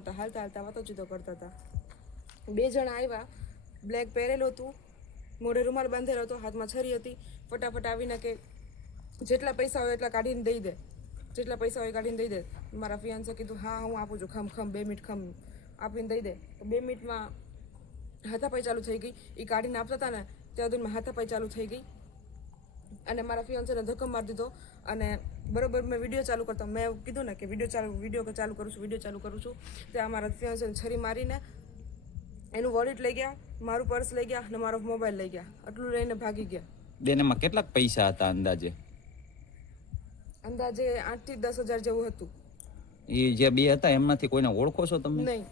કરતા હાલતા હાલતા વાતોચીતો કરતા હતા. 2 જણા આવ્યા, બ્લેક પહેરેલું હતું, મોઢે રૂમાલ બાંધેલો હતો, હાથમાં છરી હતી. ફટાફટ આવીને કે જેટલા પૈસા હોય એટલા કાઢીને દઈ દે, જેટલા પૈસા હોય કાઢીને દઈ દે. મારા ફિયાન્સે કીધું હા હું આપું છું, ખમ 2 મિનિટ ખમ આપીને દઈ દે. 2 મિનિટમાં હાથાપાઈ ચાલુ થઈ ગઈ. એ કાઢીને આપતા હતા ને ત્યાં સુધીમાં હાથાપાઈ ચાલુ થઈ ગઈ અને મારા ફિયાન્સેને ધક્કો મારી દીધો. અને બરોબર મેં વિડીયો ચાલુ કરતો, મેં એવું કીધું ને કે વિડીયો ચાલુ કરું છું ત્યાં મારા ફિયાન્સેને છરી મારીને એનું વોલેટ લઈ ગયા, મારું પર્સ લઈ ગયા અને મારો મોબાઈલ લઈ ગયા. આટલું લઈને ભાગી ગયા. બેનમાં કેટલાક પૈસા હતા અંદાજે? અંદાજે 8 થી 10 હજાર જેવું હતું. એ જે બે હતા એમનાથી કોઈને ઓળખો છો તમે? નહીં,